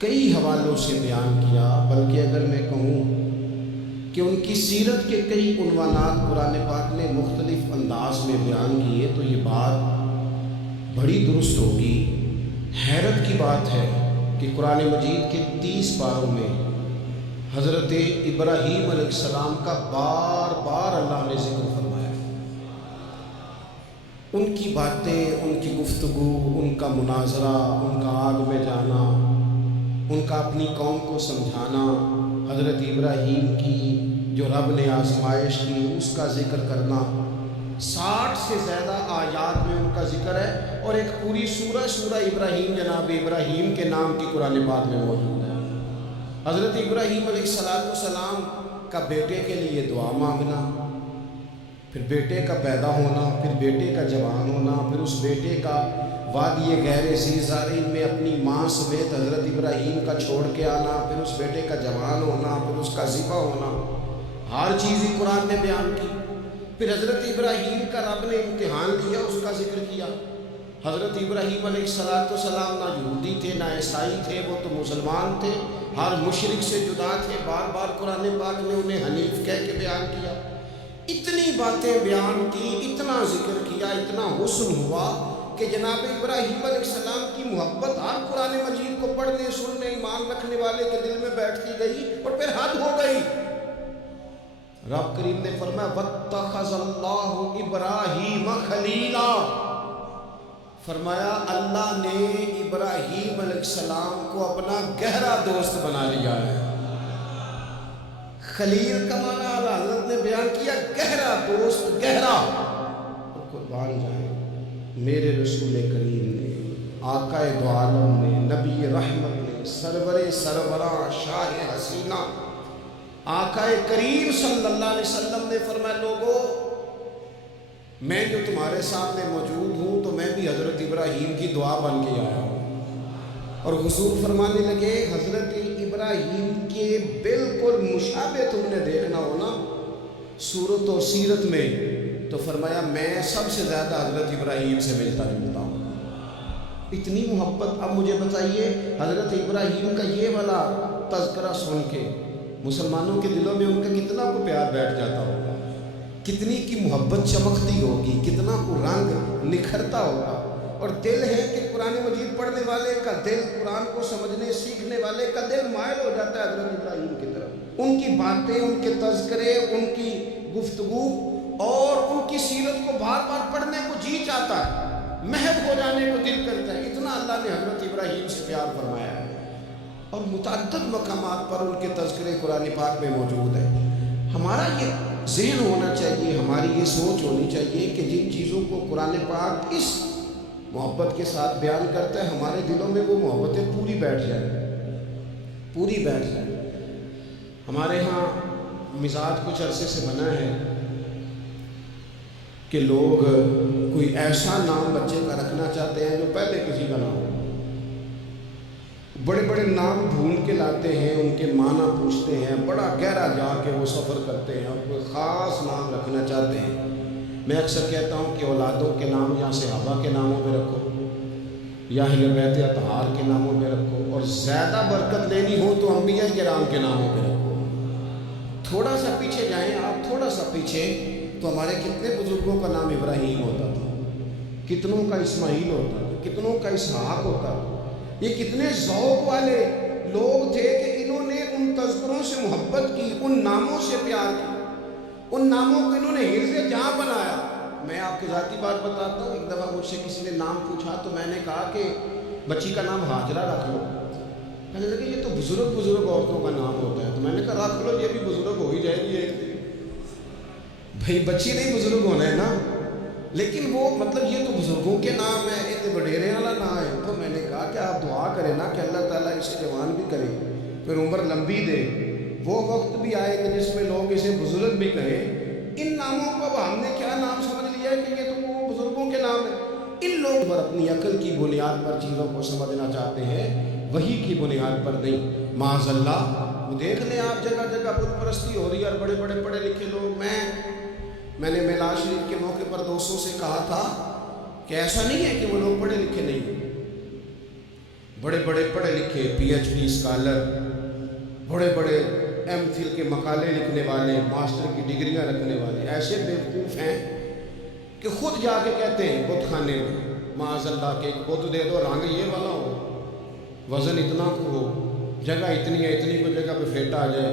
کئی حوالوں سے بیان کیا، بلکہ اگر میں کہوں کہ ان کی سیرت کے کئی عنوانات قرآن پاک نے مختلف انداز میں بیان کیے تو یہ بات بڑی درست ہوگی۔ حیرت کی بات ہے کہ قرآن مجید کے 30 پاروں میں حضرت ابراہیم علیہ السلام کا بار بار اللہ نے ذکر فرمایا۔ ان کی باتیں، ان کی گفتگو، ان کا مناظرہ، ان کا آگ میں جانا، ان کا اپنی قوم کو سمجھانا، حضرت ابراہیم کی جو رب نے آزمائش کی اس کا ذکر کرنا، 60 سے زیادہ آیات میں ان کا ذکر ہے، اور ایک پوری سورہ ابراہیم جناب ابراہیم کے نام کی قرآن پاک میں موجود ہے۔ حضرت ابراہیم علیہ السلام کا بیٹے کے لیے دعا مانگنا، پھر بیٹے کا پیدا ہونا، پھر بیٹے کا جوان ہونا، پھر اس بیٹے کا وادی غیر ذی زارعین میں اپنی ماں سمیت حضرت ابراہیم کا چھوڑ کے آنا، پھر اس بیٹے کا جوان ہونا، پھر اس کا ذبح ہونا، ہر چیز ہی قرآن نے بیان کی۔ پھر حضرت ابراہیم کا رب نے امتحان لیا، اس کا ذکر کیا۔ حضرت ابراہیم علیہ السلام نہ یہودی تھے نہ عیسائی تھے، وہ تو مسلمان تھے، ہر مشرک سے جدا تھے۔ بار بار قرآن پاک نے انہیں حنیف کہہ کے بیان کیا۔ اتنی باتیں بیان کی، اتنا ذکر کیا، اتنا حسن ہوا کہ جناب ابراہیم علیہ السلام کی محبت ہر قرآن مجید کو پڑھنے سننے ایمان رکھنے والے کے دل میں بیٹھتی گئی، اور پھر حد ہو گئی۔ رب کریم نے فرمایا وَاتَّخَذَ اللَّهُ إِبْرَاهِيمَ خَلِيلًا، فرمایا اللہ نے ابراہیم علیہ السلام کو اپنا گہرا دوست بنا لیا ہے۔ خلیل کا معنی اعلیٰ حضرت نے بیان کیا، گہرا دوست، گہرا۔ اور قربان جائیں میرے رسول کریم نے، آقا دو عالم نے، نبی رحمت نے، سرور سربراہ، شاہ حسینہ، آقا کریم صلی اللہ علیہ وسلم نے فرمایا لوگو میں جو تمہارے سامنے موجود ہوں تو میں بھی حضرت ابراہیم کی دعا بن کے آیا ہوں۔ اور حضور فرمانے لگے حضرت ابراہیم کے بالکل مشابہ تم نے دیکھنا ہو نا صورت و سیرت میں، تو فرمایا میں سب سے زیادہ حضرت ابراہیم سے ملتا ہوں۔ اتنی محبت۔ اب مجھے بتائیے حضرت ابراہیم کا یہ والا تذکرہ سن کے مسلمانوں کے دلوں میں ان کا کتنا کو پیار بیٹھ جاتا ہوگا، کتنی کی محبت چمکتی ہوگی، کتنا کو رنگ نکھرتا ہوگا۔ اور دل ہے کہ قرآن مجید پڑھنے والے کا دل، قرآن کو سمجھنے سیکھنے والے کا دل مائل ہو جاتا ہے حضرت ابراہیم کی طرف۔ ان کی باتیں، ان کے تذکرے، ان کی گفتگو اور ان کی سیرت کو بار بار پڑھنے کو جی چاہتا ہے، محو ہو جانے کو دل کرتا ہے۔ اتنا اللہ نے حضرت ابراہیم سے پیار فرمایا ہے، اور متعدد مقامات پر ان کے تذکرے قرآن پاک میں موجود ہے۔ ہمارا یہ ذہن ہونا چاہیے، ہماری یہ سوچ ہونی چاہیے کہ جن چیزوں کو قرآن پاک اس محبت کے ساتھ بیان کرتا ہے ہمارے دلوں میں وہ محبتیں پوری بیٹھ جائیں، پوری بیٹھ جائیں۔ ہمارے ہاں مزاج کچھ عرصے سے بنا ہے کہ لوگ کوئی ایسا نام بچے کا رکھنا چاہتے ہیں جو پہلے کسی کا نام ہو، بڑے بڑے نام ڈھونڈ کے لاتے ہیں، ان کے معنی پوچھتے ہیں، بڑا گہرا جا کے وہ سفر کرتے ہیں اور کوئی خاص نام رکھنا چاہتے ہیں۔ میں اکثر کہتا ہوں کہ اولادوں کے نام یا صحابہ کے ناموں پہ رکھو، یا اہل بیت اطہار کے ناموں پہ رکھو، اور زیادہ برکت لینی ہو تو انبیاء کرام کے ناموں پہ رکھو۔ تھوڑا سا پیچھے جائیں آپ، تھوڑا سا پیچھے، تو ہمارے کتنے بزرگوں کا نام ابراہیم ہوتا تھا، کتنوں کا اسماعیل ہوتا تھا، کتنوں کا اسحاق ہوتا تھا۔ یہ کتنے ذوق والے لوگ تھے کہ انہوں نے ان تذکروں سے محبت کی، ان ناموں سے پیار کی، ان ناموں کو انہوں نے حرز جاں بنایا۔ میں آپ کی ذاتی بات بتاتا ہوں، ایک دفعہ مجھ سے کسی نے نام پوچھا تو میں نے کہا کہ بچی کا نام ہاجرہ رکھ لو۔ کہنے لگے یہ تو بزرگ عورتوں کا نام ہوتا ہے، تو میں نے کہا رکھ لو، یہ بھی بزرگ ہو ہی جائے گی ایک دن۔ بھائی بچی نہیں بزرگ ہونا ہے نا، لیکن وہ مطلب یہ تو بزرگوں کے نام ہے، یہ تو وڈیرے والا نام ہے۔ تو میں نے کہا کہ آپ دعا کریں نا کہ اللہ تعالیٰ اسے جوان بھی کرے، پھر عمر لمبی دے، وہ وقت بھی آئے کہ جس میں لوگ اسے بزرگ بھی کہیں۔ ان ناموں کو اب ہم نے کیا نام سمجھ لیا ہے کہ یہ تو وہ بزرگوں کے نام ہیں۔ ان لوگ پر اپنی عقل کی بنیاد پر چیزوں کو سمجھنا چاہتے ہیں، وحی کی بنیاد پر نہیں۔ معاذ اللہ دیکھ لیں آپ، جگہ جگہ بت پرستی ہو رہی ہے، اور بڑے بڑے پڑھے لکھے لوگ۔ میں نے میلاد شریف کے موقع پر دوستوں سے کہا تھا کہ ایسا نہیں ہے کہ وہ لوگ پڑھے لکھے نہیں ہیں، بڑے بڑے پڑھے لکھے PhD اسکالر، بڑے بڑے MPhil کے مقالے لکھنے والے، ماسٹر کی ڈگریاں رکھنے والے ایسے بیوقوف ہیں کہ خود جا کے کہتے ہیں بت خانے میں معاذ اللہ کہ ایک بت دے دو، رنگ یہ والا ہو، وزن اتنا کو ہو، جگہ اتنی ہے، اتنی کو جگہ پہ پھیٹا آ جائے،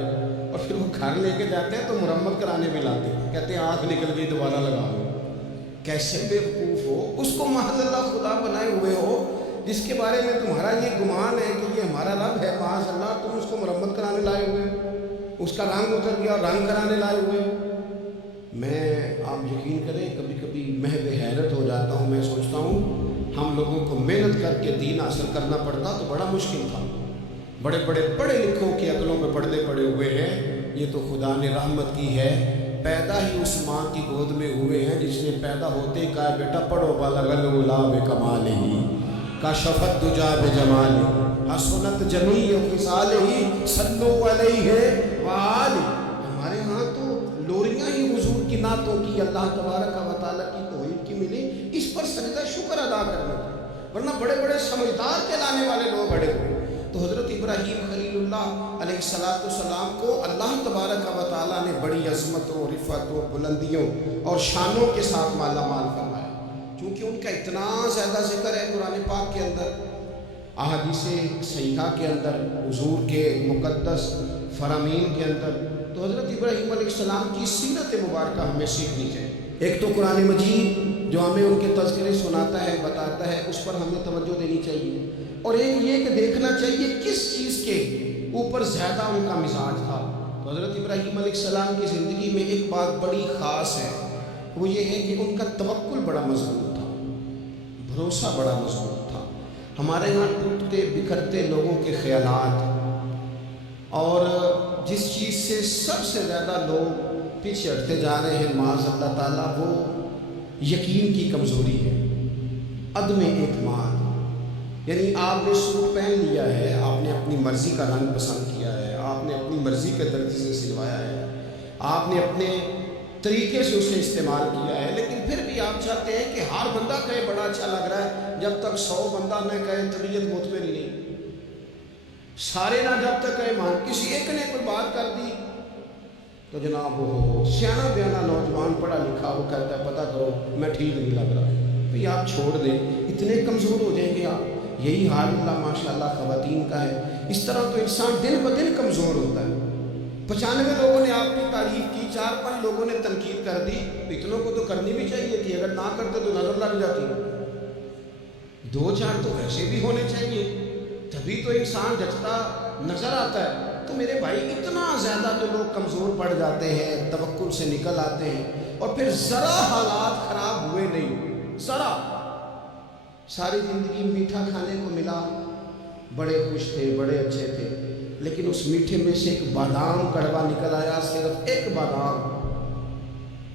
اور پھر وہ گھر لے کے جاتے ہیں تو مرمت کرانے بھی لاتے ہیں، کہتے ہیں آنکھ نکل گئی دوبارہ لگا دو۔ کیسے بیوقوف ہو، اس کو معاذ اللہ خدا بنائے ہوئے ہو، جس کے بارے میں تمہارا یہ گمان ہے کہ یہ ہمارا رب ہے، معاذ اللہ تم اس کو مرمت کرانے لائے ہوئے ہو، اس کا رنگ اتر گیا رنگ کرانے لائے ہوئے ہو۔ میں آپ یقین کریں کبھی کبھی محض حیرت ہو جاتا ہوں، میں سوچتا ہوں ہم لوگوں کو محنت کر کے دین حاصل کرنا پڑتا تو بڑا مشکل تھا۔ بڑے بڑے پڑھے لکھوں کی عقلوں پہ پردے پڑے ہوئے ہیں، یہ تو خدا نے رحمت کی ہے، پیدا ہی اس ماں کی گود میں ہوئے ہیں جس نے پیدا ہوتے ہی کہا بیٹا پڑھو بالغ العلا بکمالہ کشفت دجا بجمالہ حسنت جمیع خصالہ صلو علیہ وآلہ۔ ہمارے ہاں تو لوریاں ہی حضور کی نعتوں کی اللہ تبارک و تعالیٰ کی توحید کی ملی، اس پر سجدہ شکر ادا کرنا تھا، ورنہ بڑے بڑے سمجھدار کہلانے والے لوگ بڑے ہوئے۔ تو حضرت ابراہیم خلیل اللہ علیہ السلام کو اللہ تبارک و تعالیٰ نے بڑی عظمتوں، رفعتوں، بلندیوں اور شانوں کے ساتھ مالا مال فرمایا، چونکہ ان کا اتنا زیادہ ذکر ہے قرآن پاک کے اندر، احادیث صحیحہ کے اندر، حضور کے مقدس فرامین کے اندر۔ تو حضرت ابراہیم علیہ السلام کی سیرت مبارکہ ہمیں سیکھنی چاہیے۔ ایک تو قرآن مجید جو ہمیں ان کے تذکرے سناتا ہے، بتاتا ہے، اس پر ہمیں توجہ دینی چاہیے، اور ایک یہ کہ دیکھنا چاہیے کس چیز کے اوپر زیادہ ان کا مزاج تھا۔ تو حضرت ابراہیم علیہ السلام کی زندگی میں ایک بات بڑی خاص ہے، وہ یہ ہے کہ ان کا توکل بڑا مضبوط تھا، بھروسہ بڑا مضبوط تھا۔ ہمارے ہاں ٹوٹتے بکھرتے لوگوں کے خیالات، اور جس چیز سے سب سے زیادہ لوگ پیچھے ہٹتے جا رہے ہیں معاذ اللہ تعالیٰ، وہ یقین کی کمزوری ہے، عدم اعتماد۔ یعنی آپ نے سوٹ پہن لیا ہے، آپ نے اپنی مرضی کا رنگ پسند کیا ہے، آپ نے اپنی مرضی کے درجے سے سلوایا ہے، آپ نے اپنے طریقے سے اسے استعمال کیا ہے، لیکن پھر بھی آپ چاہتے ہیں کہ ہر بندہ کہے بڑا اچھا لگ رہا ہے، جب تک 100 بندہ نہ کہے طبیعت مطمئن نہیں، سارے نہ جب تک کہے مان، کسی ایک نے کوئی بات کر دی تو جناب وہ سیانا بیانا نوجوان پڑھا لکھا وہ کہتا ہے پتہ کرو میں ٹھیک نہیں لگ رہا، بھئی آپ چھوڑ دیں، اتنے کمزور ہو جائیں گے آپ۔ یہی حال اللہ ماشاء اللہ خواتین کا ہے، اس طرح تو انسان دن بدن کمزور ہوتا ہے۔ 95 لوگوں نے آپ کی تعریف کی، 4-5 لوگوں نے تنقید کر دی، اتنوں کو تو کرنی بھی چاہیے تھی، اگر نہ کرتے تو نظر لگ جاتی، 2-4 تو ویسے بھی ہونے چاہیے، تبھی تو انسان جچتا نظر آتا ہے۔ تو میرے بھائی اتنا زیادہ تو لوگ کمزور پڑ جاتے ہیں، توکل سے نکل آتے ہیں، اور پھر ذرا حالات خراب ہوئے نہیں، ذرا، ساری زندگی میٹھا کھانے کو ملا، بڑے خوش تھے، بڑے اچھے تھے، لیکن اس میٹھے میں سے ایک بادام کڑوا نکل آیا، صرف ایک بادام،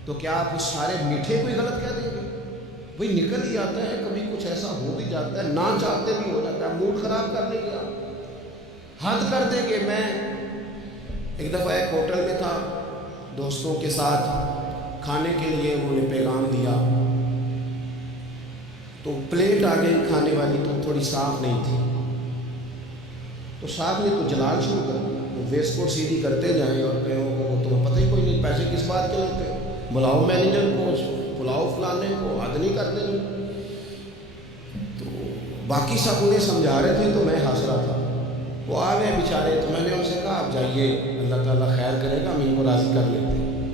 تو کیا آپ اس سارے میٹھے کو ہی غلط کہہ دیں گے؟ وہی نکل ہی آتا ہے، کبھی کچھ ایسا ہو بھی جاتا ہے، نہ چاہتے بھی ہو جاتا ہے، موڈ خراب کر دیں گے آپ، حد کر دیں گے۔ میں ایک دفعہ ایک ہوٹل میں تھا، دوستوں کے ساتھ کھانے کے لیے انہوں نے پیغام دیا، تو پلیٹ آ گئی کھانے والی، تو تھوڑی صاف نہیں تھی، تو صاحب نے تو جلال شروع کر دیا، وہ ویسٹ کوٹ سیدھی کرتے جائیں اور کہیں تمہیں پتہ ہی کوئی نہیں، پیسے کس بات کے لیتے ہیں، بلاؤ مینیجر کو، بلاؤ فلانے کو، حد نہیں کر دیں۔ تو باقی سب انہیں سمجھا رہے تھے تو میں ہنس رہا تھا، وہ آ گئے بیچارے، تو میں نے ان سے کہا آپ جائیے، اللہ تعالیٰ خیر کرے گا، ہم ان کو راضی کر لیتے ہیں۔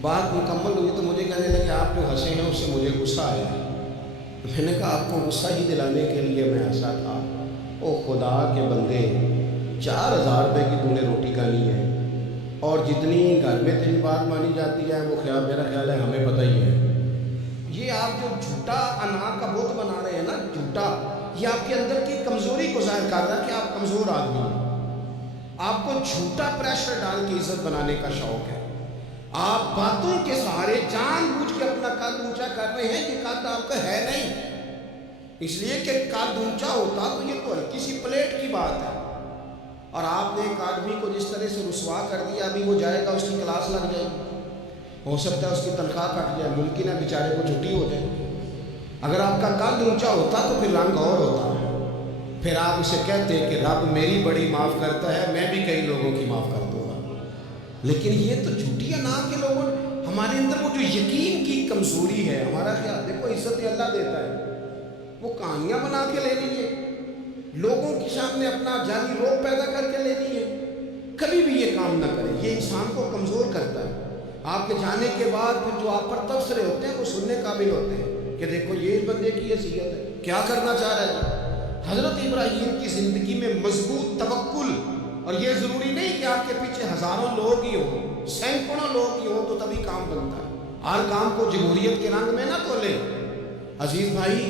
بات مکمل ہوئی تو مجھے کہنے لگے آپ جو ہنسے ہیں اس سے مجھے غصہ آیا ہے۔ میں نے کہا آپ کو غصہ ہی دلانے کے لیے میں ہنسا تھا، او خدا کے بندے، 4000 روپے کی تو نے روٹی کھانی ہے، اور جتنی گھر میں تیری بات مانی جاتی ہے وہ خیال، میرا خیال ہے ہمیں پتہ ہی ہے۔ یہ آپ جو جھوٹا انا کا بت بنا رہے ہیں نا، جھوٹا، یہ آپ کے اندر کی کمزوری کو ظاہر کر رہا ہے کہ آپ کمزور آدمی ہیں، آپ کو جھوٹا پریشر ڈال کے عزت بنانے کا شوق ہے، آپ باتوں کے سہارے جان بوجھ کے اپنا قد اونچا کر رہے ہیں، یہ قد آپ کا ہے نہیں، اس لیے کہ قد اونچا ہوتا تو یہ تو ہلکی سی پلیٹ کی بات ہے، اور آپ نے ایک آدمی کو جس طرح سے رسوا کر دیا، ابھی وہ جائے گا اس کی کلاس لگ جائے گی، ہو سکتا ہے اس کی تنخواہ کٹ جائے، ممکن ہے بیچارے کو چھٹی ہو جائے۔ اگر آپ کا قد اونچا ہوتا تو پھر رنگ اور ہوتا، پھر آپ اسے کہتے کہ رب میری بڑی معاف کرتا ہے، میں بھی کئی لوگوں کی معاف کر دوں گا۔ لیکن یہ تو جھوٹی نام کے لوگوں نے ہمارے اندر وہ جو یقین کی کمزوری ہے، ہمارا خیال دیکھو عزت اللہ دیتا ہے، وہ کہانیاں بنا کے لینی ہے، لوگوں کے سامنے اپنا جعلی روپ پیدا کر کے لینی ہے، کبھی بھی یہ کام نہ کرے، یہ انسان کو کمزور کرتا ہے۔ آپ کے جانے کے بعد پھر جو آپ پر تبصرے ہوتے ہیں وہ سننے قابل ہوتے ہیں کہ دیکھو یہ اس بندے کی حیثیت ہے، کیا کرنا چاہ رہا ہے۔ حضرت ابراہیم کی زندگی میں مضبوط توکل، اور یہ ضروری نہیں کہ آپ کے پیچھے ہزاروں لوگ ہی ہوں، سینکڑوں لوگ ہی ہوں تو تبھی کام بنتا ہے۔ ہر کام کو جمہوریت کے رنگ میں نہ تولے۔ عزیز بھائی،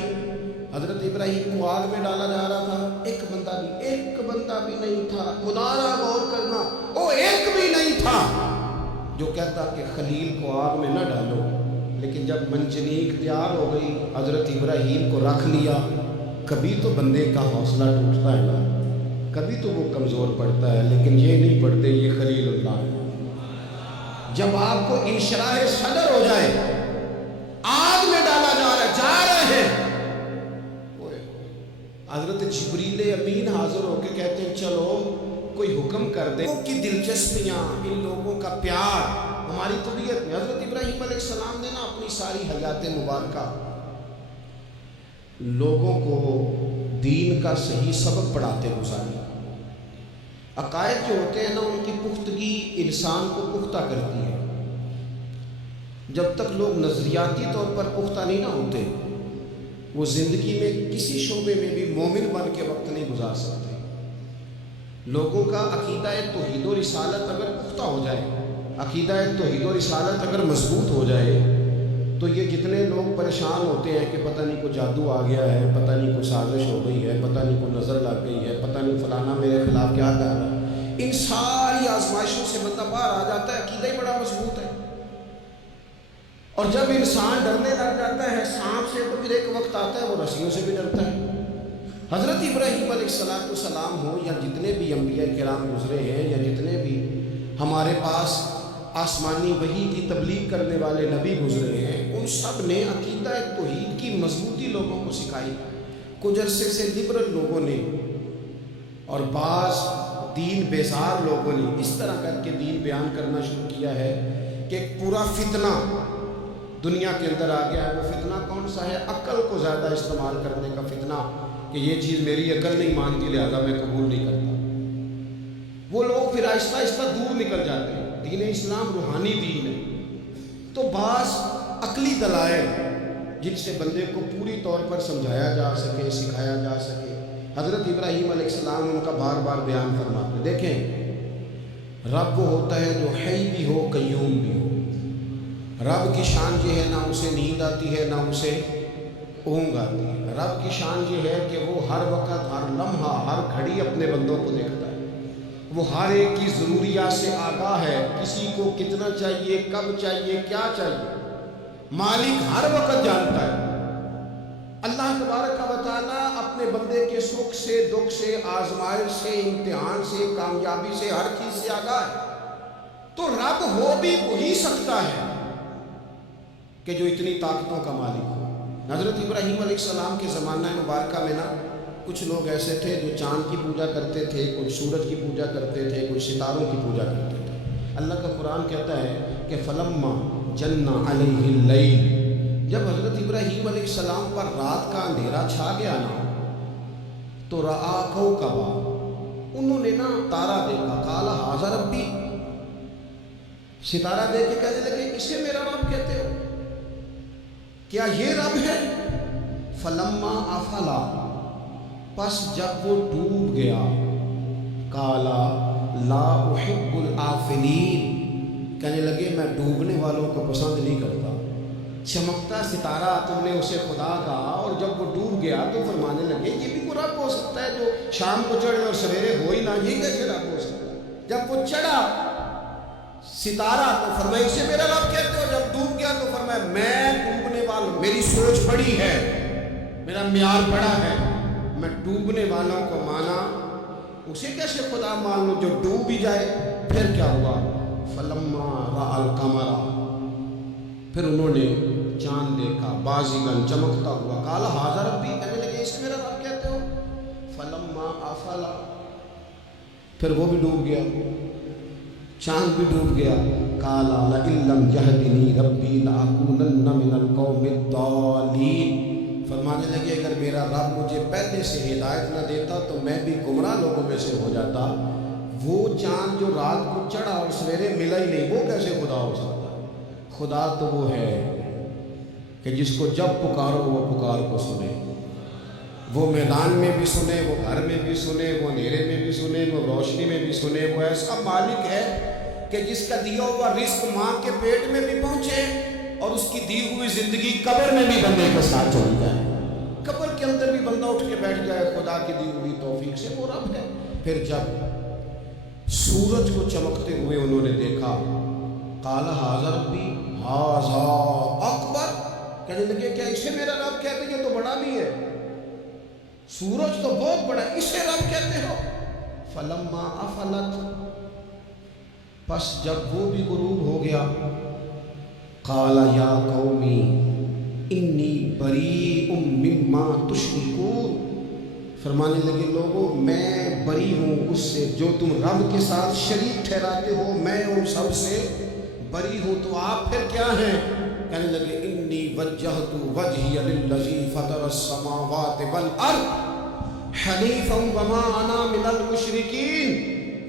حضرت ابراہیم کو آگ میں ڈالا جا رہا تھا، ایک بندہ بھی نہیں تھا، خدا را غور کرنا، وہ ایک بھی نہیں تھا جو کہتا کہ خلیل کو آگ میں نہ ڈالو۔ لیکن جب منجنیق تیار ہو گئی، حضرت ابراہیم کو رکھ لیا۔ کبھی تو بندے کا حوصلہ ٹوٹتا ہے نا، کبھی تو وہ کمزور پڑتا ہے، لیکن یہ نہیں پڑھتے یہ خلیل اللہ ہے۔ جب آپ کو انشراح صدر ہو جائے، آگ میں ڈالا جا رہے ہیں، حضرت جبریل امین حاضر ہو کے کہتے ہیں چلو کوئی حکم کر دے۔ ان کی دلچسپیاں، ان لوگوں کا پیار ہماری طبیعت میں۔ حضرت ابراہیم علیہ السلام نے نا اپنی ساری حیات مبارکہ لوگوں کو دین کا صحیح سبق پڑھاتے گزاری۔ عقائد جو ہوتے ہیں نا، ان کی پختگی انسان کو پختہ کرتی ہے۔ جب تک لوگ نظریاتی طور پر پختہ نہیں نہ ہوتے، وہ زندگی میں کسی شعبے میں بھی مومن بن کے وقت نہیں گزار سکتے۔ لوگوں کا عقیدہ توحید و رسالت اگر پختہ ہو جائے، عقیدہ توحید و رسالت اگر مضبوط ہو جائے، تو یہ جتنے لوگ پریشان ہوتے ہیں کہ پتہ نہیں کوئی جادو آ گیا ہے، پتہ نہیں کوئی سازش ہو گئی ہے، پتہ نہیں کوئی نظر لگ گئی ہے، پتہ نہیں فلانا میرے خلاف کیا کر رہا ہے، ان ساری آزمائشوں سے بندہ باہر آ جاتا ہے، عقیدہ ہی بڑا مضبوط ہے۔ اور جب انسان ڈرنے لگ جاتا ہے سانپ سے، تو پھر ایک وقت آتا ہے وہ رسیوں سے بھی ڈرتا ہے۔ حضرت ابراہیم علیہ السلام ہو یا جتنے بھی انبیاء کرام گزرے ہیں، یا جتنے بھی ہمارے پاس آسمانی وحی کی تبلیغ کرنے والے نبی گزرے ہیں، ان سب نے عقیدہ توحید کی مضبوطی لوگوں کو سکھائی۔ کچھ عرصے سے لبرل لوگوں نے اور بعض دین بیزار لوگوں نے اس طرح کر کے دین بیان کرنا شروع کیا ہے کہ ایک پورا فتنہ دنیا کے اندر آ گیا ہے۔ وہ فتنہ کون سا ہے؟ عقل کو زیادہ استعمال کرنے کا فتنہ، کہ یہ چیز میری عقل نہیں مانتی لہذا میں قبول نہیں کرتا۔ وہ لوگ پھر آہستہ آہستہ دور نکل جاتے ہیں۔ دین اسلام روحانی دین ہے، تو بعض عقلی دلائل جن سے بندے کو پوری طور پر سمجھایا جا سکے، سکھایا جا سکے، حضرت ابراہیم علیہ السلام ان کا بار بار بیان فرماتے۔ دیکھیں، رب وہ ہوتا ہے جو حی بھی ہو قیوم بھی ہو۔ رب کی شان یہ ہے نہ اسے نیند آتی ہے نہ اسے اونگ آتی ہے۔ رب کی شان یہ ہے کہ وہ ہر وقت، ہر لمحہ، ہر گھڑی اپنے بندوں کو دیکھتا ہے۔ وہ ہر ایک کی ضروریات سے آگاہ ہے، کسی کو کتنا چاہیے، کب چاہیے، کیا چاہیے، مالک ہر وقت جانتا ہے۔ اللہ تبارک و تعالیٰ اپنے بندے کے سکھ سے، دکھ سے، آزمائش سے، امتحان سے، کامیابی سے، ہر چیز سے آگاہ ہے۔ تو رب ہو بھی وہی سکتا ہے کہ جو اتنی طاقتوں کا مالک ہو۔ حضرت ابراہیم علیہ السلام کے زمانہ مبارکہ میں نا کچھ لوگ ایسے تھے جو چاند کی پوجا کرتے تھے، کچھ سورج کی پوجا کرتے تھے، کچھ ستاروں کی پوجا کرتے تھے۔ اللہ کا قرآن کہتا ہے کہ فلما جن علیہ اللیل، جب حضرت ابراہیم علیہ السلام پر رات کا اندھیرا چھا گیا نا، تو رآ کوکبا، انہوں نے نا تارا دیکھا، قال ھذا ربی، ستارہ دیکھ کے کہنے لگے اسے میرا رب کہتے ہو، کیا یہ رب ہے؟ فلما افلا، پس جب وہ ڈوب گیا، کالا لا احب الآفلین، کہنے لگے میں ڈوبنے والوں کو پسند نہیں کرتا۔ چمکتا ستارہ تم نے اسے خدا کہا، اور جب وہ ڈوب گیا تو فرمانے لگے یہ بھی کوئی رب ہو سکتا ہے جو شام کو چڑھے اور سویرے ہو ہی نہ، یہ کیسے رب ہو سکتا ہے؟ جب وہ چڑھا ستارہ تو فرمایا اسے میرا رب کہتے ہو، جب ڈوب گیا تو فرمایا میں ڈوبنے والا، میری سوچ بڑی ہے، میرا معیار بڑا ہے، میں ڈوبنے والوں کو مانا، اسے کیسے خدا مان لوں جو ڈوب بھی جائے؟ پھر کیا ہوا؟ فلما رأى القمر، پھر انہوں نے چاند دیکھا، بازغاً چمکتا ہوا، قال ھذا ربی، کہنے لگے اسے میرا رب کہتے ہو؟ فلما پھر وہ بھی ڈوب گیا، چاند بھی ڈوب گیا۔ قالا لئن لم یہدنی ربی لأکونن من القوم الضالین، فرمانے لگے اگر میرا رب مجھے پہلے سے ہدایت نہ دیتا تو میں بھی گمراہ لوگوں میں سے ہو جاتا۔ وہ چاند جو رات کو چڑھا اور سویرے ملا ہی نہیں، وہ کیسے خدا ہو سکتا؟ خدا تو وہ ہے کہ جس کو جب پکارو وہ پکار کو سنے، وہ میدان میں بھی سنے، وہ گھر میں بھی سنے، وہ اندھیرے میں بھی سنے، وہ روشنی میں بھی سنے۔ وہ ایسا مالک ہے کہ جس کا دیا ہوا رزق ماں کے پیٹ میں بھی پہنچے اور اس کی دی ہوئی زندگی قبر میں بھی بندے کے ساتھ چلی جائے، قبر کے اندر بھی بندہ اٹھ کے بیٹھ جائے خدا کی دی ہوئی توفیق سے، وہ رب ہے۔ پھر جب سورج کو چمکتے ہوئے انہوں نے دیکھا، قال ھذا ربی ھذا اکبر، کہنے لگے کیا اسے میرا رب کہتے ہیں؟ یہ تو بڑا بھی ہے، سورج تو بہت بڑا ہے، اسے رب کہتے ہو؟ فلما افلت، پس جب وہ بھی غروب ہو گیا، قال یا قومی انی بریء مما تشرکون، فرمانے لگے لوگوں میں بری ہوں اس سے جو تم رب کے ساتھ شریک ٹھہراتے ہو، میں ان سب سے بری ہوں، تو آپ پھر کیا ہیں؟ کہنے لگے انی وجہت وجہی للذی فطر السماوات والارض حنیفا وما انا من المشرکین،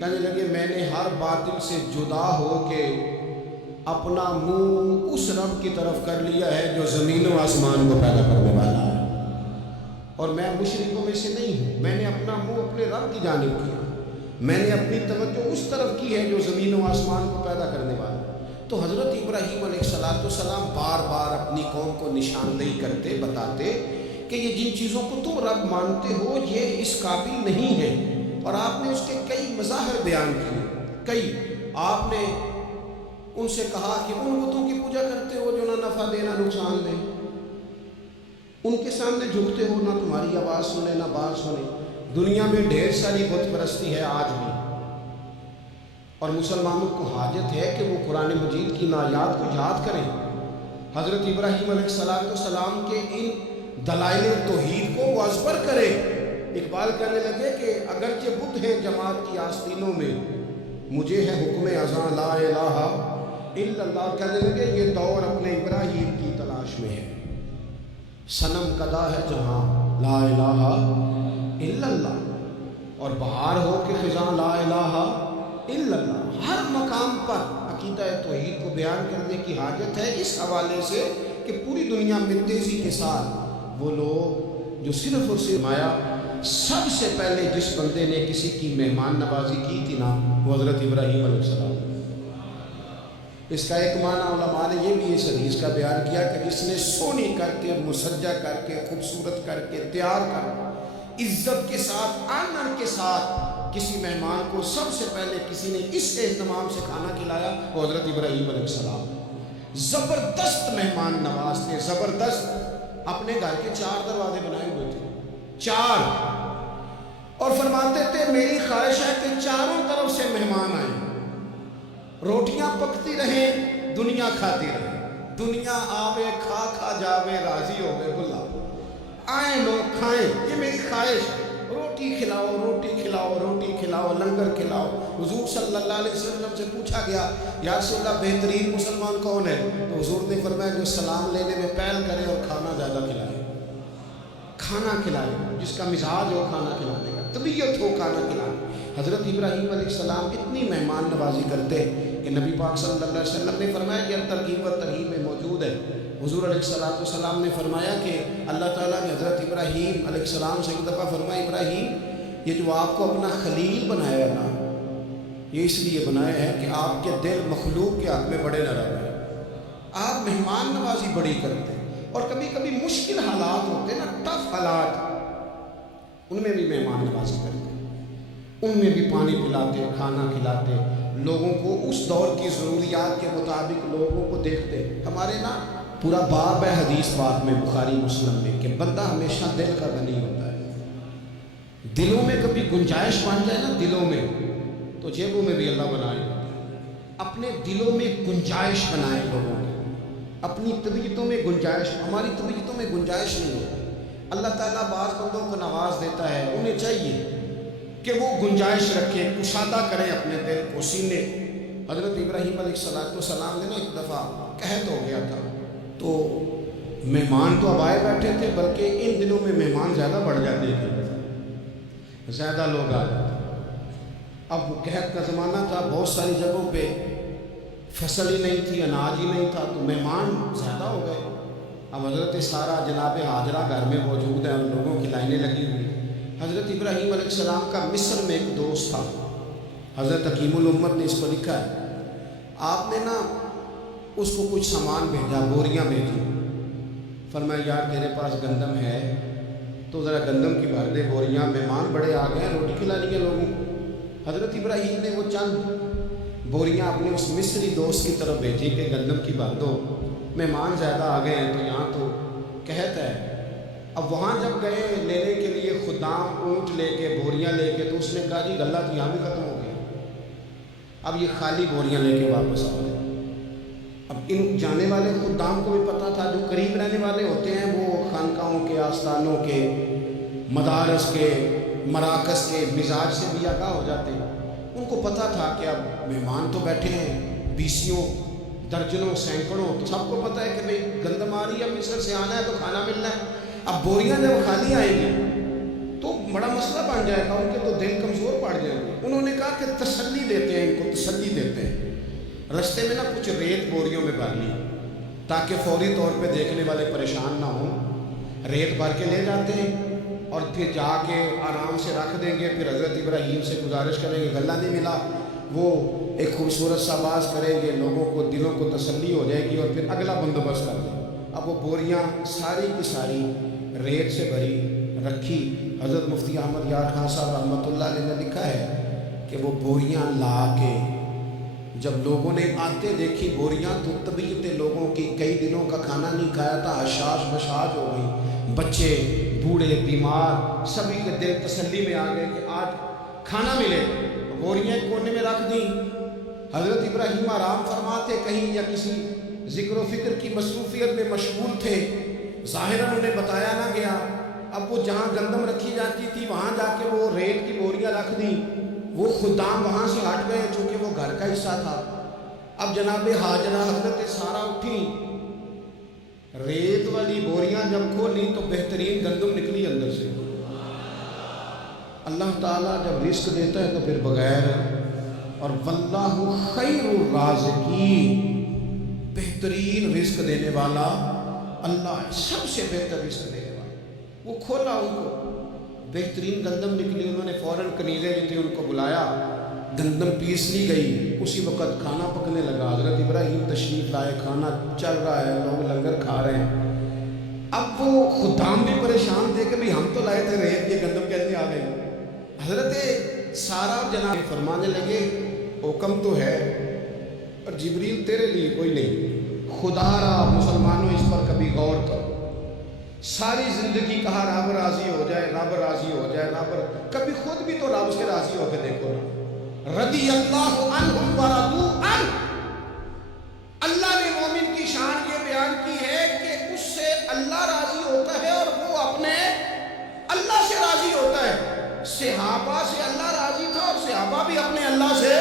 کہنے لگے میں نے ہر باطل سے جدا ہو کے اپنا منہ اس رب کی طرف کر لیا ہے جو زمین و آسمان کو پیدا کرنے والا ہے، اور میں مشرکوں میں سے نہیں ہوں، میں نے اپنا منہ اپنے رب کی جانب کیا، میں نے اپنی توجہ اس طرف کی ہے جو زمین و آسمان کو پیدا کرنے والا ہے۔ تو حضرت ابراہیم علیہ السلام بار بار اپنی قوم کو نشاندہی کرتے، بتاتے کہ یہ جن چیزوں کو تم رب مانتے ہو یہ اس قابل نہیں ہے، اور آپ نے اس کے کئی مظاہر بیان کیے، کئی آپ نے ان سے کہا کہ ان بتوں کی پوجا کرتے ہو جو نہ نفع دے نہ نقصان دے، ان کے سامنے جھکتے ہو، نہ تمہاری آواز سنے نہ بات سنے۔ دنیا میں ڈھیر ساری بت پرستی ہے آج بھی، اور مسلمانوں کو حاجت ہے کہ وہ قرآن مجید کی آیات کو یاد کریں، حضرت ابراہیم علیہ السلام کے ان دلائل توحید کو وہ ازبر کریں۔ اقبال کہنے لگے کہ اگرچہ بت ہیں جماعت کی آستینوں میں، مجھے ہے حکم اذاں لا الہ الا اللہ، کہنے لگے یہ دور اپنے ابراہیم کی تلاش میں ہے، صنم کدا ہے جہاں لا الہ الا اللہ، اور بہار ہو کہ خزاں لا الہ الا اللہ۔ ہر مقام پر عقیدہ توحید کو بیان کرنے کی حاجت ہے، اس حوالے سے کہ پوری دنیا میں تیزی کے ساتھ وہ لوگ جو صرف اور صرف مایا، سب سے پہلے جس بندے نے کسی کی مہمان نوازی کی تھی نا، وہ حضرت ابراہیم علیہ السلام۔ اس کا ایک معنی علماء نے یہ بھی اس حدیث کا بیان کیا کہ جس نے سونی کر کے، مسجع کر کے، خوبصورت کر کے، تیار کر کے، عزت کے ساتھ، آنر کے ساتھ کسی مہمان کو سب سے پہلے کسی نے اس اہتمام سے کھانا کھلایا، وہ حضرت ابراہیم علیہ السلام۔ زبردست مہمان نواز تھے، زبردست، اپنے گھر کے 4 دروازے بنائے ہوئے تھے، 4، اور فرماتے تھے میری خواہش ہے کہ چاروں طرف سے مہمان آئیں، روٹیاں پکتی رہیں، دنیا کھاتی رہے، دنیا آوے کھا کھا جاوے راضی ہوئے بلا، آئیں لوگ کھائیں، یہ میری خواہش ہے، روٹی کھلاؤ، روٹی کھلاؤ، روٹی کھلاؤ، لنگر کھلاؤ۔ حضور صلی اللہ علیہ وسلم سے پوچھا گیا یا رسول اللہ بہترین مسلمان کون ہے؟ تو حضور نے فرمایا جو سلام لینے میں پہل کرے اور کھانا زیادہ کھلائے، کھانا کھلائے، جس کا مزاج ہو کھانا کھلانے کا، طبیعت ہو کھانا کھلانے۔ حضرت ابراہیم علیہ السلام اتنی مہمان نوازی کرتے کہ نبی پاک صلی اللہ علیہ وسلم نے فرمایا کہ ترغیب و ترہیب میں موجود ہے۔ حضور علیہ السلام نے فرمایا کہ اللہ تعالیٰ نے حضرت ابراہیم علیہ السلام سے ایک دفعہ فرمایا ابراہیم یہ جو آپ کو اپنا خلیل بنایا نا، یہ اس لیے بنایا ہے کہ آپ کے دل مخلوق کے حق میں بڑے نرم ہیں، آپ مہمان نوازی بڑی کرتے ہیں، اور کبھی کبھی مشکل حالات ہوتے ہیں نا، ٹف حالات، ان میں بھی مہمان نوازی کرتے، ان میں بھی پانی پلاتے، کھانا کھلاتے، لوگوں کو اس دور کی ضروریات کے مطابق لوگوں کو دیکھتے۔ ہمارے نا پورا باب ہے حدیث پاک میں بخاری مسلم میں کہ بندہ ہمیشہ دل کا غنی ہوتا ہے، دلوں میں کبھی گنجائش بن جائے نا دلوں میں، تو جیبوں میں بھی اللہ بنائے، اپنے دلوں میں گنجائش بنائے لوگوں کی، اپنی طبیعتوں میں گنجائش، ہماری طبیعتوں میں گنجائش نہیں ہوتی۔ اللہ تعالیٰ بعض بندوں کو نواز دیتا ہے، انہیں چاہیے کہ وہ گنجائش رکھے، کشادہ کریں اپنے دل کو، سینے۔ حضرت ابراہیم علیہ السلام نے نا ایک دفعہ قحط ہو گیا تھا، تو مہمان تو اب آئے بیٹھے تھے، بلکہ ان دنوں میں مہمان زیادہ بڑھ جاتے تھے، زیادہ لوگ آ جاتے۔ اب قحط کا زمانہ تھا، بہت ساری جگہوں پہ فصل ہی نہیں تھی، اناج ہی نہیں تھا، تو مہمان زیادہ ہو گئے۔ اب حضرت سارہ جناب حاجرہ گھر میں موجود ہیں، ان لوگوں کی لائنیں لگی ہوئی۔ حضرت ابراہیم علیہ السلام کا مصر میں ایک دوست تھا، حضرت حکیم الامت نے اس کو لکھا ہے، آپ نے نا اس کو کچھ سامان بھیجا، بوریاں بھیجی، فرمایا یار تیرے پاس گندم ہے تو ذرا گندم کی بھر دے بوریاں، مہمان بڑے آ گئے ہیں، روٹی کھلانی ہے لوگوں کو۔ حضرت ابراہیم نے وہ چند بوریاں اپنے اس مصری دوست کی طرف بھیجی کہ گندم کی بھر دو، مہمان زیادہ آ گئے ہیں تو یہاں تو قحط ہے۔ اب وہاں جب گئے لینے کے لیے خدام اونٹ لے کے، بوریاں لے کے، تو اس نے کہا جی غلہ تو یہاں بھی ختم ہو گیا، اب یہ خالی بوریاں لے کے واپس آ گئے۔ اب ان جانے والے خدام کو بھی پتہ تھا، جو قریب رہنے والے ہوتے ہیں وہ خانقاہوں کے، آستانوں کے، مدارس کے، مراکز کے مزاج سے بھی آگاہ ہو جاتے ہیں۔ ان کو پتہ تھا کہ اب مہمان تو بیٹھے ہیں، بیسیوں، درجنوں، سینکڑوں، تو سب کو پتہ ہے کہ بھئی گندم آ رہی ہے، مصر سے آنا ہے تو کھانا ملنا ہے۔ اب بوریاں جب خالی آئیں گی تو بڑا مسئلہ بن جائے گا، ان کے تو دل کمزور پڑ جائیں گے۔ انہوں نے کہا کہ تسلی دیتے ہیں، ان کو تسلی دیتے ہیں، رستے میں نا کچھ ریت بوریوں میں بھر لی تاکہ فوری طور پہ دیکھنے والے پریشان نہ ہوں۔ ریت بھر کے لے جاتے ہیں اور پھر جا کے آرام سے رکھ دیں گے، پھر حضرت ابراہیم سے گزارش کریں گے غلہ نہیں ملا، وہ ایک خوبصورت سا آواز کریں گے، لوگوں کو دلوں کو تسلی ہو جائے گی اور پھر اگلا بندوبست کر دیں۔ اب وہ بوریاں ساری کی ساری ریت سے بھری رکھی۔ حضرت مفتی احمد یار خان صاحب رحمۃ اللہ علیہ نے لکھا ہے کہ وہ بوریاں لا کے جب لوگوں نے آتے دیکھی بوریاں، تو طبیعت لوگوں کی کئی دنوں کا کھانا نہیں کھایا تھا، حشاش بشاش ہو گئی، بچے، بوڑھے، بیمار، سبھی کے دل تسلی میں آ گئے کہ آج کھانا ملے۔ بوریاں ایک کونے میں رکھ دیں۔ حضرت ابراہیم آرام فرماتے کہیں یا کسی ذکر و فکر کی مصروفیت میں مشغول تھے، ظاہراً انہیں بتایا نہ گیا۔ اب وہ جہاں گندم رکھی جاتی تھی وہاں جا کے وہ ریت کی بوریاں رکھ دیں، وہ خدام وہاں سے ہٹ گئے چونکہ وہ گھر کا حصہ تھا۔ اب جناب حاجرہ حضرت سارہ اٹھی، ریت والی بوریاں جب کھولی تو بہترین گندم نکلی اندر سے۔ اللہ تعالیٰ جب رزق دیتا ہے تو پھر بغیر، اور واللہ خیر الرازقین، بہترین رزق دینے والا اللہ، سب سے بہتر رزق دینے والا۔ وہ کھولا ان کو، بہترین گندم نکلی۔ انہوں نے فوراً کنیزیں جو تھے ان کو بلایا، گندم پیس لی گئی، اسی وقت کھانا پکنے لگا۔ حضرت ابراہیم تشریف لائے، کھانا چل رہا ہے، لوگ لنگر کھا رہے ہیں۔ اب وہ خدام بھی پریشان تھے کہ بھئی ہم تو لائے تھے ریت، یہ گندم کیسے آ گئی؟ حضرت سارہ جناب فرمانے لگے حکم تو ہے پر جبریل تیرے لیے کوئی نہیں، خدا را مسلمانوں اس پر کبھی غور کرو۔ ساری زندگی کہا رب راضی ہو جائے، رب راضی ہو جائے، رب، کبھی خود بھی تو رب سے راضی ہو کے دیکھو نا۔ رضی اللہ عنہم ورضوا عنہ، اللہ نے مومن کی شان یہ بیان کی ہے کہ اس سے اللہ راضی ہوتا ہے اور وہ اپنے اللہ سے راضی ہوتا ہے۔ صحابہ سے اللہ راضی تھا اور صحابہ بھی اپنے اللہ سے۔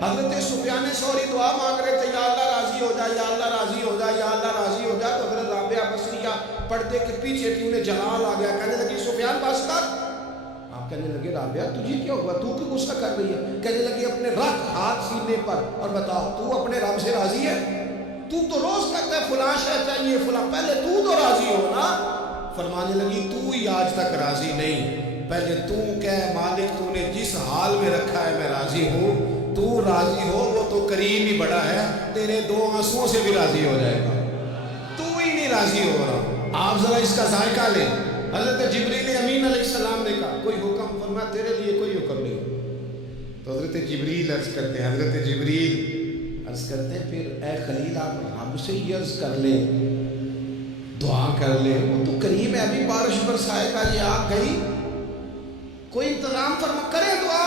حضرت سفیان ثوری دعا مانگ رہے تھے، یا اللہ راضی ہو جائے، یا اللہ راضی ہو جائے، یا اللہ راضی ہو جائے، تو حضرت رابعہ بصریہ پردے کے پیچھے تھی، انہیں جلال آ گیا، کہنے لگی سفیان بس کر۔ آپ کہنے لگے رابعہ تجھے کیا ہوا، تو کیوں غصہ کر رہی ہے؟ کہنے لگی اپنے رکھ ہاتھ سینے پر اور بتاؤ تو اپنے رب سے راضی ہے؟ تو روز کہتا ہے فلاں شے چاہیے فلاں، پہلے تو راضی ہو نا۔ فرمانے لگی تو ہی آج تک راضی نہیں، پہلے تو کہہ مالک تو نے جس حال میں رکھا ہے میں راضی ہوں، تو راضی ہو، وہ تو کریم ہی بڑا ہے، تیرے دو آنسوؤں سے بھی راضی ہو جائے گا، تو ہی نہیں راضی ہو رہا۔ آپ ذرا اس کا ذائقہ لیں۔ حضرت جبریل امین علیہ السلام نے کہا کوئی حکم؟ فرمایا تیرے لیے کوئی حکم نہیں۔ تو حضرت جبریل عرض کرتے ہیں، حضرت جبریل عرض کرتے ہیں پھر اے خلیل آپ رب سے ہی عرض کر لیں، دعا کر لیں، وہ تو کریم ہے، ابھی بارش برسائے گا، یہ آگ گئی، کوئی انتظام فرما، کرے دعا،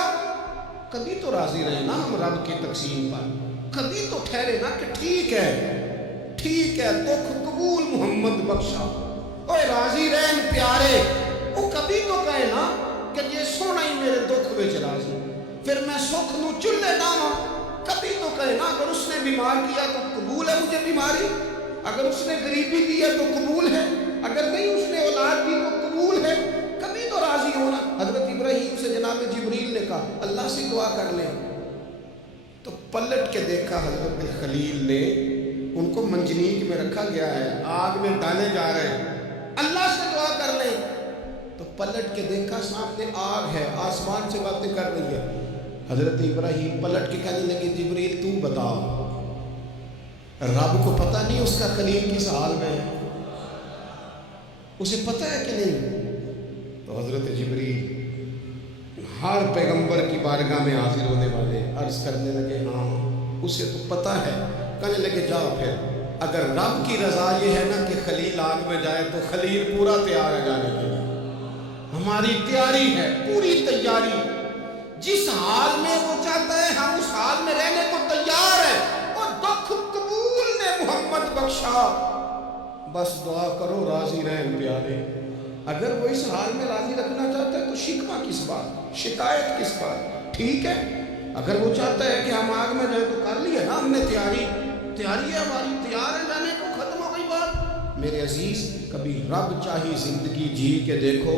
کبھی تو راضی رہے نا ہم رب کی تقسیم پر، کبھی تو ٹھہرے نا کہ ٹھیک ہے، ٹھیک ہے، دکھ قبول محمد بخشا، اوے راضی رہن پیارے، وہ کبھی تو کہے نا کہ یہ سونا ہی میرے دکھ وچ راضی، پھر میں سکھ نو چلے داواں۔ کبھی تو کہے نا اگر اس نے بیمار کیا تو قبول ہے مجھے بیماری، اگر اس نے غریبی دی ہے تو قبول ہے، اگر نہیں اس نے اولاد دی تو قبول ہے، کبھی تو راضی ہونا۔ حضرت ابراہیم سے جناب جبریل نے کہا اللہ سے دعا کر لیں، تو پلٹ کے دیکھا حضرت خلیل نے، ان کو منجنیق میں رکھا گیا ہے، آگ میں ڈالے جا رہے ہیں، اللہ سے دعا کر لیں، تو پلٹ کے دیکھا سامنے آگ ہے، آسمان سے باتیں کر رہی ہے۔ حضرت ابراہیم پلٹ کے کہنے لگے جبریل تو بتا، رب کو پتہ نہیں اس کا خلیل کس حال میں ہے، اسے پتہ ہے کہ نہیں؟ تو حضرت جبریل ہر پیغمبر کی بارگاہ میں حاضر ہونے والے عرض کرنے لگے ہاں اسے تو پتہ ہے۔ کہنے لگے جاؤ پھر، اگر رب کی رضا یہ ہے نا کہ خلیل آگ میں جائے تو خلیل پورا تیار ہے جانے کے لیے، ہماری تیاری ہے، پوری تیاری، جس حال میں وہ چاہتا ہے ہم اس حال میں رہنے کو تیار ہیں، اور دکھ قبول نے محمد بخشا، بس دعا کرو راضی رہیں پیارے۔ اگر وہ اس حال میں راضی رکھنا چاہتا ہے تو شکوہ کس بات، شکایت کس بات، ٹھیک ہے۔ اگر وہ چاہتا ہے کہ ہم آگ میں جائیں تو کر لیا نا ہم نے تیاری ہے ہماری، تیار ہے جانے کو، ختم ہو گئی بات۔ میرے عزیز کبھی رب چاہی زندگی جی کے دیکھو،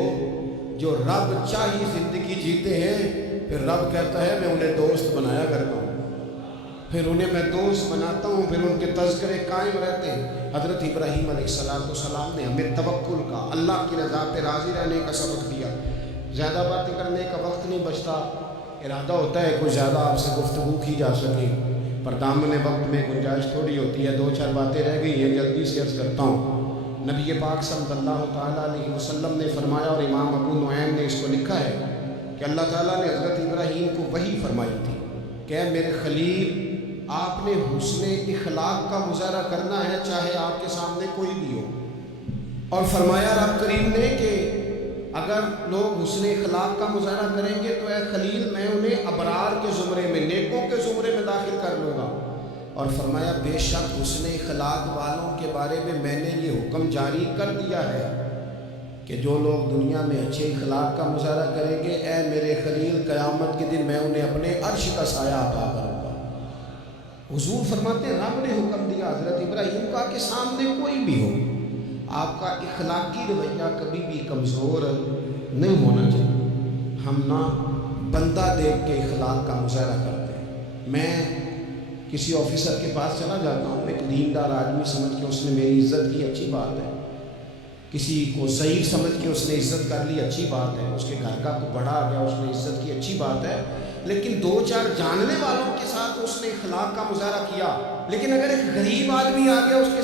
جو رب چاہی زندگی جیتے ہیں پھر رب کہتا ہے میں انہیں دوست بنایا کرتا ہوں، پھر انہیں میں دوست بناتا ہوں، پھر ان کے تذکرے قائم رہتے ہیں۔ حضرت ابراہیم علیہ السلام نے ہمیں توکل کا، اللہ کی رضا پہ راضی رہنے کا سبق دیا۔ زیادہ باتیں کرنے کا وقت نہیں بچتا، ارادہ ہوتا ہے کوئی زیادہ آپ سے گفتگو کی جا سکے، پر دامن وقت میں گنجائش تھوڑی ہوتی ہے، دو چار باتیں رہ گئی ہیں، جلدی سے عرض کرتا ہوں۔ نبی پاک صلی اللہ تعالیٰ علیہ وسلم نے فرمایا، اور امام ابو نعیم نے اس کو لکھا ہے کہ اللہ تعالیٰ نے حضرت ابراہیم کو وحی فرمائی تھی کہ اے میرے خلیل، آپ نے حسن اخلاق کا مظاہرہ کرنا ہے چاہے آپ کے سامنے کوئی بھی ہو، اور فرمایا رب کریم نے کہ اگر لوگ حسن اخلاق کا مظاہرہ کریں گے تو اے خلیل میں انہیں ابرار کے زمرے میں، نیکوں کے زمرے میں داخل کر لوں گا، اور فرمایا بے شک حسن اخلاق والوں کے بارے میں نے یہ حکم جاری کر دیا ہے کہ جو لوگ دنیا میں اچھے اخلاق کا مظاہرہ کریں گے اے میرے خلیل قیامت کے دن میں انہیں اپنے عرش کا سایہ عطا کروں گا۔ حضور فرماتے ہیں رب نے حکم دیا حضرت ابراہیم کا کہ سامنے کوئی بھی ہو آپ کا اخلاقی رویہ کبھی بھی کمزور نہیں ہونا چاہیے۔ ہم نہ بندہ دیکھ کے اخلاق کا مظاہرہ کرتے ہیں۔ میں کسی آفیسر کے پاس چلا جاتا ہوں، ایک دیندار آدمی سمجھ کے اس نے میری عزت کی، اچھی بات ہے، کسی کو ضعیف سمجھ کے اس نے عزت کر لی، اچھی بات ہے، اس کے گھر کا کوئی بڑا آ گیا اس نے عزت کی، اچھی بات ہے، لیکن دو چار جاننے والوں کے ساتھ اس نے اخلاق کا مظاہرہ کیا۔ لیکن اگر ایک غریب آدمی آ گیا اس کے